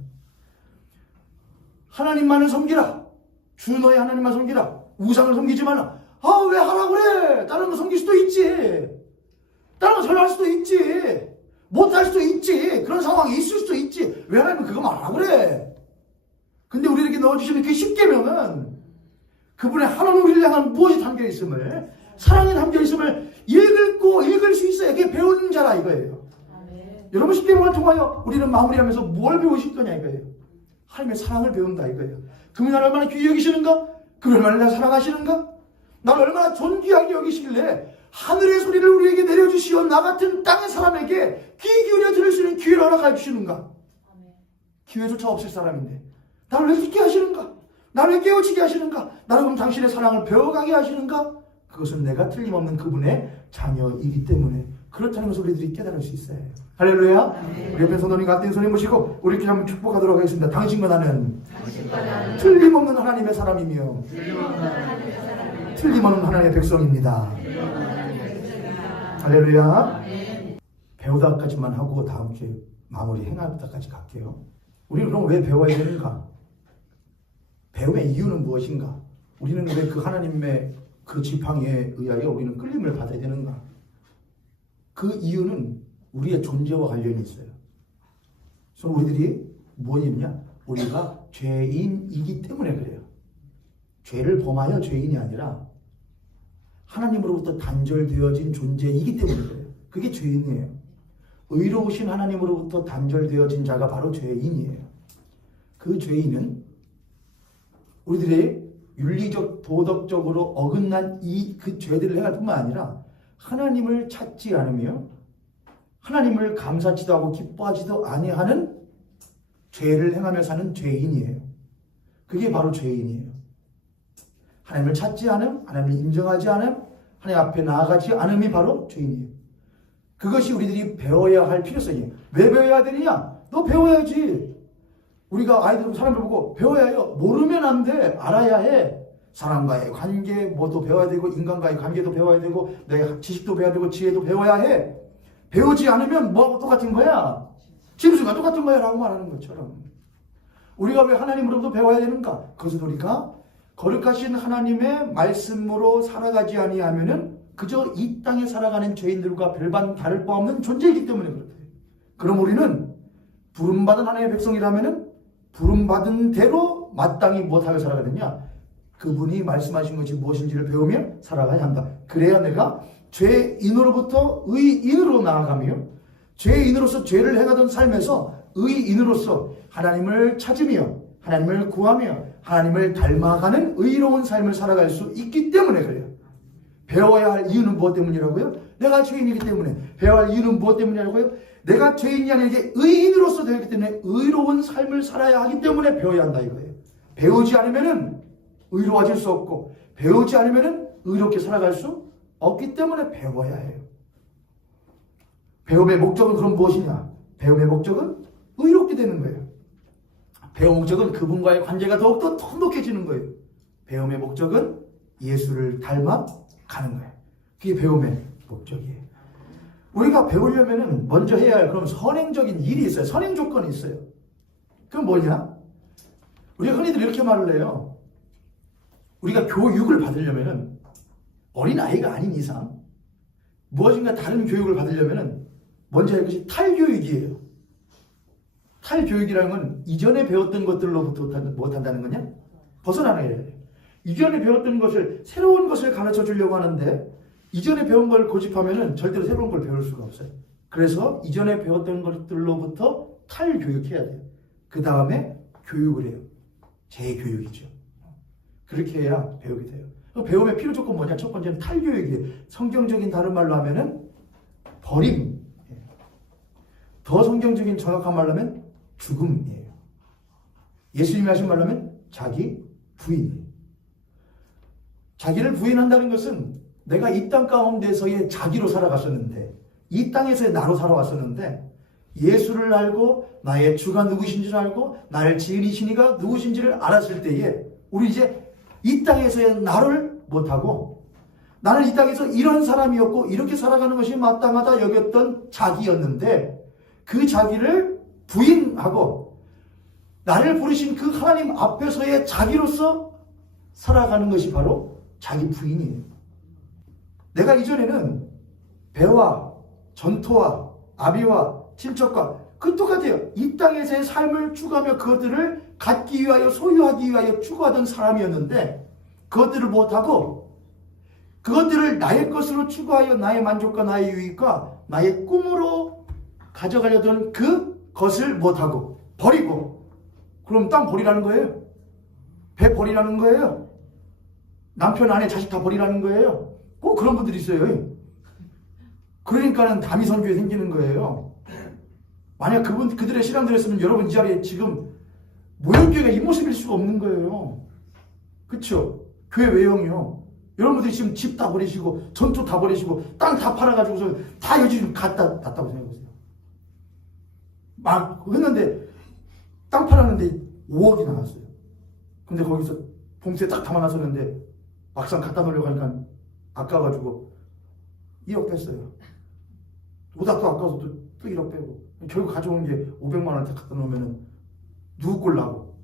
하나님만을 섬기라. 주 너의 하나님만 섬기라. 우상을 섬기지 마라. 왜 하라고 그래? 다른 거 섬길 수도 있지. 다른 거 잘할 수도 있지. 못할 수도 있지. 그런 상황이 있을 수도 있지. 왜 하나님은 그거 말하라 그래? 근데 우리에게 넣어주시는 그 10계명은 그분의 하나님 우리를 향한 무엇이 담겨있음을, 사랑이 담겨있음을 읽을 수 있어야 이게 배우는 자라 이거예요. 여러분 10계명을 통하여 우리는 마무리하면서 뭘 배우실 거냐 이거예요. 하나님의 사랑을 배운다 이거예요. 그분이 나를 얼마나 귀히 여기시는가? 그분이 얼마나 나를 사랑하시는가? 나를 얼마나 존귀하게 여기시길래 하늘의 소리를 우리에게 내려주시어 나 같은 땅의 사람에게 귀 기울여 들을 수 있는 기회를 허락해 주시는가? 기회조차 없을 사람인데 나를 왜 듣게 하시는가? 나를 왜 깨우치게 하시는가? 나를 그럼 당신의 사랑을 배워가게 하시는가? 그것은 내가 틀림없는 그분의 자녀이기 때문에 그렇다는 것을 우리들이 깨달을 수 있어요. 할렐루야. 우리 옆에 손님 같은 손님 모시고 우리 이렇게 한번 축복하도록 하겠습니다. 당신과 나는 틀림없는 하나님의 사람이며 틀림없는 하나님의 백성입니다. 할렐루야. 배우다까지만 하고 다음 주에 마무리 행하다까지 갈게요. 우리는 그럼 왜 배워야 되는가? 배움의 이유는 무엇인가? 우리는 왜 그 하나님의 그 지팡이에 의하여 우리는 끌림을 받아야 되는가? 그 이유는 우리의 존재와 관련이 있어요. 그래서 우리들이 무엇이냐? 우리가 죄인이기 때문에 그래요. 죄를 범하여 죄인이 아니라 하나님으로부터 단절되어진 존재이기 때문에 그래요. 그게 죄인이에요. 의로우신 하나님으로부터 단절되어진 자가 바로 죄인이에요. 그 죄인은 우리들의 윤리적, 도덕적으로 어긋난 그 죄들을 행할 뿐만 아니라 하나님을 찾지 않으며 하나님을 감사치도 하고 기뻐하지도 아니하는 죄를 행하며 사는 죄인이에요. 그게 바로 죄인이에요. 하나님을 찾지 않음, 하나님을 인정하지 않음, 하나님 앞에 나아가지 않음이 바로 죄인이에요. 그것이 우리들이 배워야 할 필요성이에요. 왜 배워야 되느냐? 너 배워야지. 우리가 아이들, 사람들 보고 배워야 해요. 모르면 안 돼. 알아야 해. 사람과의 관계 뭐도 배워야 되고 인간과의 관계도 배워야 되고 내 지식도 배워야 되고 지혜도 배워야 해. 배우지 않으면 뭐하고 똑같은 거야? 짐승과 똑같은 거야 라고 말하는 것처럼 우리가 왜 하나님으로부터 배워야 되는가? 그것은 우리가 거룩하신 하나님의 말씀으로 살아가지 아니하면은 그저 이 땅에 살아가는 죄인들과 별반 다를 바 없는 존재이기 때문에 그렇대요. 그럼 우리는 부름받은 하나님의 백성이라면은 부름받은 대로 마땅히 무엇하여 살아가느냐? 그분이 말씀하신 것이 무엇인지를 배우며 살아가야 한다. 그래야 내가 죄인으로부터 의인으로 나아가며 죄인으로서 죄를 행하던 삶에서 의인으로서 하나님을 찾으며 하나님을 구하며 하나님을 닮아가는 의로운 삶을 살아갈 수 있기 때문에 그래요. 배워야 할 이유는 무엇 때문이라고요? 내가 죄인이기 때문에. 배워야 할 이유는 무엇 때문이라고요? 내가 죄인이 아니라 이게 의인으로서 되었기 때문에 의로운 삶을 살아야 하기 때문에 배워야 한다 이거예요. 배우지 않으면은 의로워질 수 없고 배우지 않으면은 의롭게 살아갈 수 없기 때문에 배워야 해요. 배움의 목적은 그럼 무엇이냐? 배움의 목적은 의롭게 되는 거예요. 배움의 목적은 그분과의 관계가 더욱더 돈독해지는 거예요. 배움의 목적은 예수를 닮아 가는 거예요. 그게 배움의 목적이에요. 우리가 배우려면은 먼저 해야 할 그런 선행적인 일이 있어요. 선행 조건이 있어요. 그건 뭐냐? 우리가 흔히들 이렇게 말을 해요. 우리가 교육을 받으려면은 어린아이가 아닌 이상 무엇인가 다른 교육을 받으려면은 먼저 할 것이 탈교육이에요. 탈교육이라는 건 이전에 배웠던 것들로부터 못한다는 거냐? 벗어나는 거예요. 이전에 배웠던 것을 새로운 것을 가르쳐 주려고 하는데 이전에 배운 걸 고집하면은 절대로 새로운 걸 배울 수가 없어요. 그래서 이전에 배웠던 것들로부터 탈교육해야 돼요. 그 다음에 교육을 해요. 재교육이죠. 그렇게 해야 배우게 돼요. 배움의 필요 조건 뭐냐? 첫 번째는 탈교육이에요. 성경적인 다른 말로 하면은 버림. 더 성경적인 정확한 말로 하면 죽음이에요. 예수님이 하신 말로 하면 자기 부인. 자기를 부인한다는 것은 내가 이 땅 가운데서의 자기로 살아갔었는데 이 땅에서의 나로 살아왔었는데 예수를 알고 나의 주가 누구신지를 알고 나를 지은 이신이가 누구신지를 알았을 때에 우리 이제 이 땅에서의 나를 못하고 나는 이 땅에서 이런 사람이었고 이렇게 살아가는 것이 마땅하다 여겼던 자기였는데 그 자기를 부인하고 나를 부르신 그 하나님 앞에서의 자기로서 살아가는 것이 바로 자기 부인이에요. 내가 이전에는 배와 전토와 아비와 친척과 그 똑같아요. 이 땅에서의 삶을 추구하며 그것들을 갖기 위하여 소유하기 위하여 추구하던 사람이었는데 그것들을 못하고 그것들을 나의 것으로 추구하여 나의 만족과 나의 유익과 나의 꿈으로 가져가려던 그것을 못하고 버리고 그럼 땅 버리라는 거예요. 배 버리라는 거예요. 남편 아내 자식 다 버리라는 거예요. 꼭 그런 분들이 있어요. 그러니까는 다미선교회 생기는 거예요. 만약 그들의 신앙들이었으면 여러분 이 자리에 지금 모형교회가 이 모습일 수가 없는 거예요. 그쵸? 교회 외형이요. 여러분들이 지금 집 다 버리시고 전투 다 버리시고 땅 다 팔아가지고서 다 여기 좀 갖다 놨다고 생각해보세요. 막 했는데 땅 팔았는데 5억이 나왔어요. 근데 거기서 봉투에 딱 담아놨었는데 막상 갖다 놓으려고 하니까 아까워가지고 1억 뺐어요. 오닥도 아까워서 또 1억 빼고 결국 가져온 게 500만 원한테 갖다 놓으면은 누구 꼴나고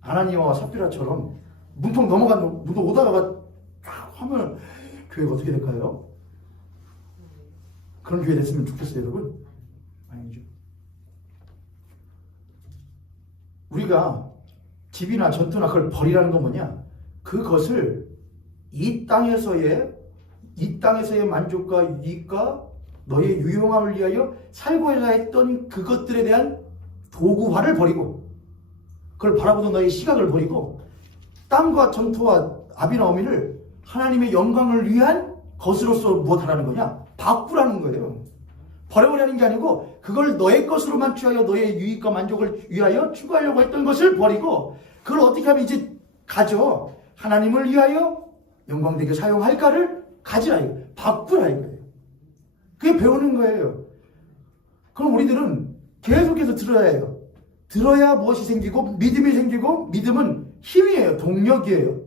아나니아와 삽비라처럼 문통 넘어간 문통 오다가 쫙 하면 교회가 어떻게 될까요? 그런 교회 됐으면 좋겠어요, 여러분? 아니죠. 우리가 집이나 전투나 그걸 버리라는 건 뭐냐? 그것을 이 땅에서의 만족과 유익과 너의 유용함을 위하여 살고자 했던 그것들에 대한 도구화를 버리고 그걸 바라보던 너의 시각을 버리고 땅과 전투와 아비나 어미를 하나님의 영광을 위한 것으로서 무엇하라는 거냐? 바꾸라는 거예요. 버려버리는 게 아니고 그걸 너의 것으로만 취하여 너의 유익과 만족을 위하여 추구하려고 했던 것을 버리고 그걸 어떻게 하면 이제 가져 하나님을 위하여 영광되게 사용할까를 가지라 이거예요. 바꾸라 이거예요. 그게 배우는 거예요. 그럼 우리들은 계속해서 들어야 해요. 들어야 무엇이 생기고 믿음이 생기고 믿음은 힘이에요. 동력이에요.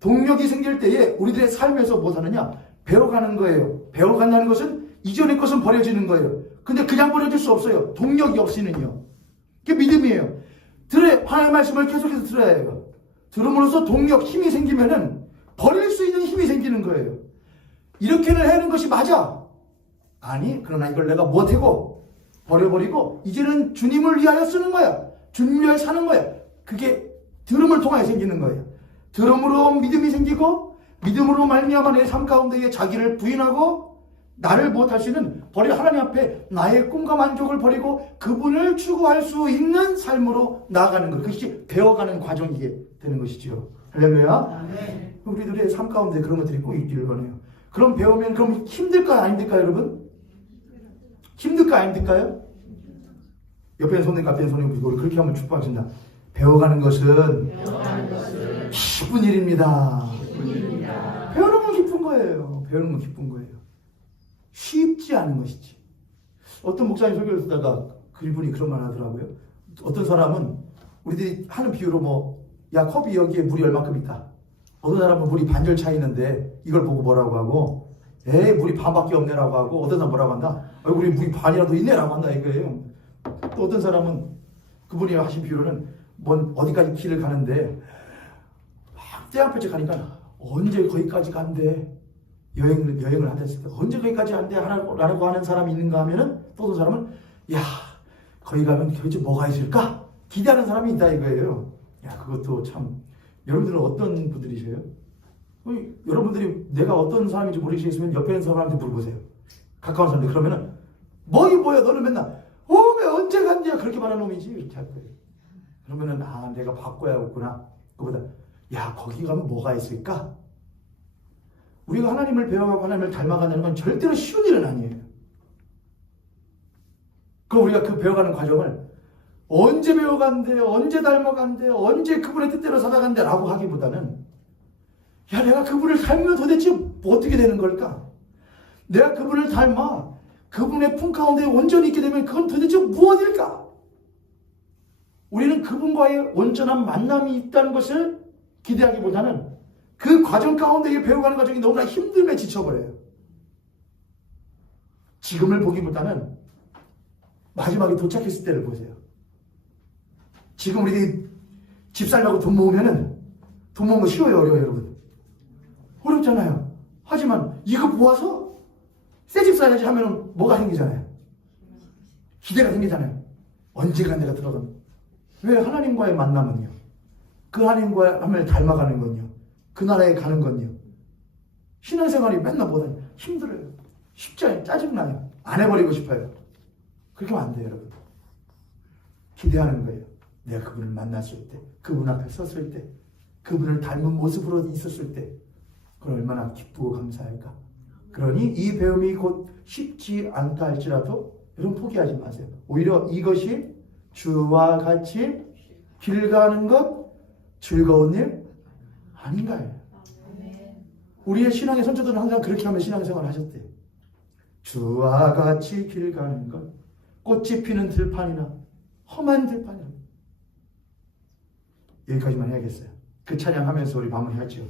동력이 생길 때에 우리들의 삶에서 뭐 하느냐? 배워가는 거예요. 배워간다는 것은 이전의 것은 버려지는 거예요. 근데 그냥 버려질 수 없어요. 동력이 없이는요. 그게 믿음이에요. 하나님의 말씀을 계속해서 들어야 해요. 들음으로써 동력, 힘이 생기면은 버릴 수 있는 힘이 생기는 거예요. 이렇게는 하는 것이 맞아. 아니, 그러나 이걸 내가 못하고 버려버리고 이제는 주님을 위하여 쓰는 거야. 주님을 위하여 사는 거야. 그게 들음을 통하여 생기는 거예요. 들음으로 믿음이 생기고 믿음으로 말미암아 내 삶 가운데에 자기를 부인하고 나를 못할 수 있는 버려 하나님 앞에 나의 꿈과 만족을 버리고 그분을 추구할 수 있는 삶으로 나아가는 것. 그것이 배워가는 과정이게 되는 것이죠. 할렐루야. 네. 우리들의 삶 가운데 그런 것들이 꼭 있기를 원해요. 그럼 배우면 그럼 힘들까요? 안 힘들까요, 여러분? 힘들까요? 안 힘들까요? 옆에 손 대고 앞에 손 대고 그렇게 하면 축복하신다. 배워가는 것은 기쁜 일입니다. 배우는 건 기쁜 거예요. 배우는 건 기쁜 거예요. 쉽지 않은 것이지. 어떤 목사님 설교를 듣다가 그분이 그런 말 하더라고요. 어떤 사람은 우리들이 하는 비유로 야 컵이 여기에 물이 얼마큼 있다. 어떤 사람은 물이 반절 차 있는데 이걸 보고 뭐라고 하고 물이 반밖에 없네라고 하고 어떤 사람 뭐라고 한다. 우리 물이 반이라도 있네라고 한다 이거예요. 또 어떤 사람은 그분이 하신 비유로는 어디까지 길을 가는데 막 떼양볕에 가니까 언제 거기까지 간대. 여행을 한다 했을 때 언제 거기까지 한대 라고 하는 사람이 있는가 하면은 또 어떤 사람은 야 거기 가면 도대체 뭐가 있을까? 기대하는 사람이 있다 이거예요. 야 그것도 참 여러분들은 어떤 분들이세요? 여러분들이 내가 어떤 사람인지 모르시겠으면 옆에 있는 사람한테 물어보세요. 가까운 사람들 그러면은 뭐야 너는 맨날 왜 언제 갔냐 그렇게 말하는 놈이지 이렇게 할 거예요. 그러면은 내가 바꿔야겠구나. 그보다 야 거기 가면 뭐가 있을까? 우리가 하나님을 배워가고 하나님을 닮아가는 건 절대로 쉬운 일은 아니에요. 그럼 우리가 그 배워가는 과정을 언제 배워간대, 언제 닮아간대, 언제 그분의 뜻대로 살아간대 라고 하기보다는 야 내가 그분을 닮으면 도대체 어떻게 되는 걸까? 내가 그분을 닮아 그분의 품 가운데 온전히 있게 되면 그건 도대체 무엇일까? 우리는 그분과의 온전한 만남이 있다는 것을 기대하기보다는 그 과정 가운데 배워가는 과정이 너무나 힘듦에 지쳐버려요. 지금을 보기보다는 마지막에 도착했을 때를 보세요. 지금 우리들이 집 살려고 돈 모으면 돈 모으는 거 쉬워요, 어려워요, 여러분? 어렵잖아요. 하지만 이거 모아서 새집 사야지 하면은 뭐가 생기잖아요. 기대가 생기잖아요. 언젠가 내가 들어가면. 왜 하나님과의 만남은요? 그 하나님과의 하나님을 닮아가는 건요. 그 나라에 가는 건요. 신앙생활이 맨날 뭐다 힘들어요. 쉽지 않아요. 짜증나요. 안 해버리고 싶어요. 그렇게 하면 안 돼요, 여러분. 기대하는 거예요. 내가 그분을 만났을 때, 그분 앞에 섰을 때, 그분을 닮은 모습으로 있었을 때, 그걸 얼마나 기쁘고 감사할까. 그러니 이 배움이 곧 쉽지 않다 할지라도 여러분 포기하지 마세요. 오히려 이것이 주와 같이 길 가는 것 즐거운 일 아닌가요? 우리의 신앙의 선조들은 항상 그렇게 하면 신앙생활을 하셨대요. 주와 같이 길 가는 것 꽃이 피는 들판이나 험한 들판이나. 여기까지만 해야겠어요. 그 찬양하면서 우리 마무리하죠.